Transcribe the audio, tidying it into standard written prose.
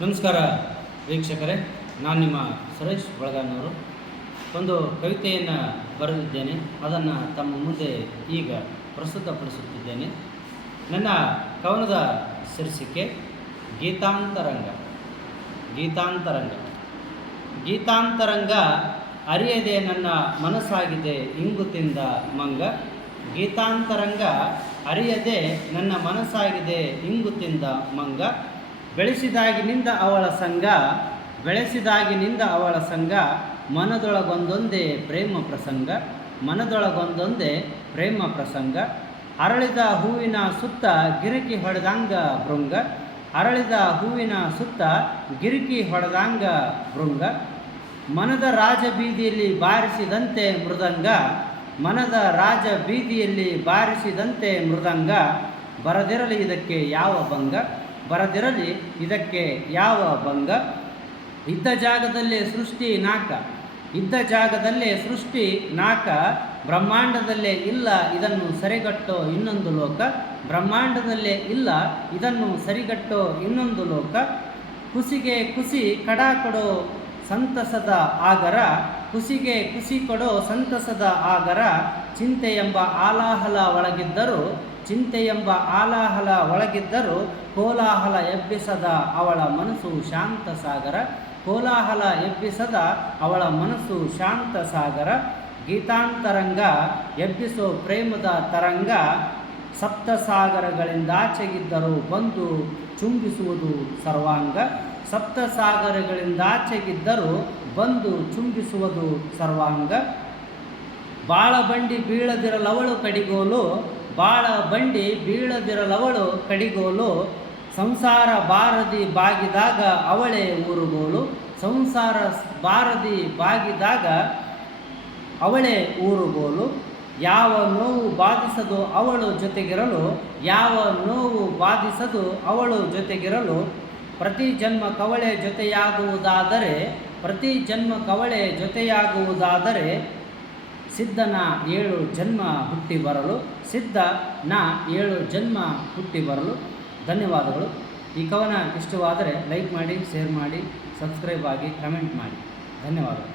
ನಮಸ್ಕಾರ ವೀಕ್ಷಕರೇ, ನಾನು ನಿಮ್ಮ ಸುರೇಶ್ ಬಳಗಾನವರು. ಒಂದು ಕವಿತೆಯನ್ನು ಬರೆದಿದ್ದೇನೆ, ಅದನ್ನು ತಮ್ಮ ಮುಂದೆ ಈಗ ಪ್ರಸ್ತುತಪಡಿಸುತ್ತಿದ್ದೇನೆ. ನನ್ನ ಕವನದ ಶೀರ್ಷಿಕೆ ಗೀತಾಂತರಂಗ. ಗೀತಾಂತರಂಗ ಗೀತಾಂತರಂಗ ಅರಿಯದೆ ನನ್ನ ಮನಸ್ಸಾಗಿದೆ ಇಂಗು ತಿಂದ ಮಂಗ. ಗೀತಾಂತರಂಗ ಅರಿಯದೆ ನನ್ನ ಮನಸ್ಸಾಗಿದೆ ಇಂಗು ತಿಂದ ಮಂಗ. ಬೆಳೆಸಿದಾಗಿನಿಂದ ಅವಳ ಸಂಗ ಮನದೊಳಗೊಂದೊಂದೇ ಪ್ರೇಮ ಪ್ರಸಂಗ. ಅರಳಿದ ಹೂವಿನ ಸುತ್ತ ಗಿರಿಕಿ ಹೊಡೆದಂಗ ಭೃಂಗ. ಮನದ ರಾಜ ಬೀದಿಯಲ್ಲಿ ಬಾರಿಸಿದಂತೆ ಮೃದಂಗ. ಬರದಿರಲಿ ಇದಕ್ಕೆ ಯಾವ ಭಂಗ. ಇದ್ದ ಜಾಗದಲ್ಲೇ ಸೃಷ್ಟಿ ನಾಕ. ಬ್ರಹ್ಮಾಂಡದಲ್ಲೇ ಇಲ್ಲ ಇದನ್ನು ಸರಿಗಟ್ಟೋ ಇನ್ನೊಂದು ಲೋಕ. ಕುಸಿಗೆ ಕುಸಿ ಕಡ ಕೊಡೋ ಸಂತಸದ ಆಗರ. ಚಿಂತೆಯೆಂಬ ಆಲಾಹಲ ಒಳಗಿದ್ದರೂ ಕೋಲಾಹಲ ಎಬ್ಬಿಸದ ಅವಳ ಮನಸ್ಸು ಶಾಂತ ಸಾಗರ. ಗೀತಾಂತರಂಗ ಎಬ್ಬಿಸೋ ಪ್ರೇಮದ ತರಂಗ. ಸಪ್ತಸಾಗರಗಳಿಂದಾಚೆಗಿದ್ದರೂ ಬಂದು ಚುಂಬಿಸುವುದು ಸರ್ವಾಂಗ. ಬಾಳಬಂಡಿ ಬೀಳದಿರಲವಳು ಕಡಿಗೋಲು. ಸಂಸಾರ ಬಾರದಿ ಬಾಗಿದಾಗ ಅವಳೇ ಊರುಗೋಲು. ಯಾವ ನೋವು ಬಾಧಿಸದು ಅವಳು ಜೊತೆಗಿರಲು. ಪ್ರತಿ ಜನ್ಮ ಕವಳೆ ಜೊತೆಯಾಗುವುದಾದರೆ ಸಿದ್ಧನ 7 ಜನ್ಮ ಹುಟ್ಟಿ ಬರಲು. ಧನ್ಯವಾದಗಳು. ಈ ಕವನ ಇಷ್ಟವಾದರೆ ಲೈಕ್ ಮಾಡಿ, ಶೇರ್ ಮಾಡಿ, ಸಬ್ಸ್ಕ್ರೈಬ್ ಆಗಿ, ಕಮೆಂಟ್ ಮಾಡಿ. ಧನ್ಯವಾದಗಳು.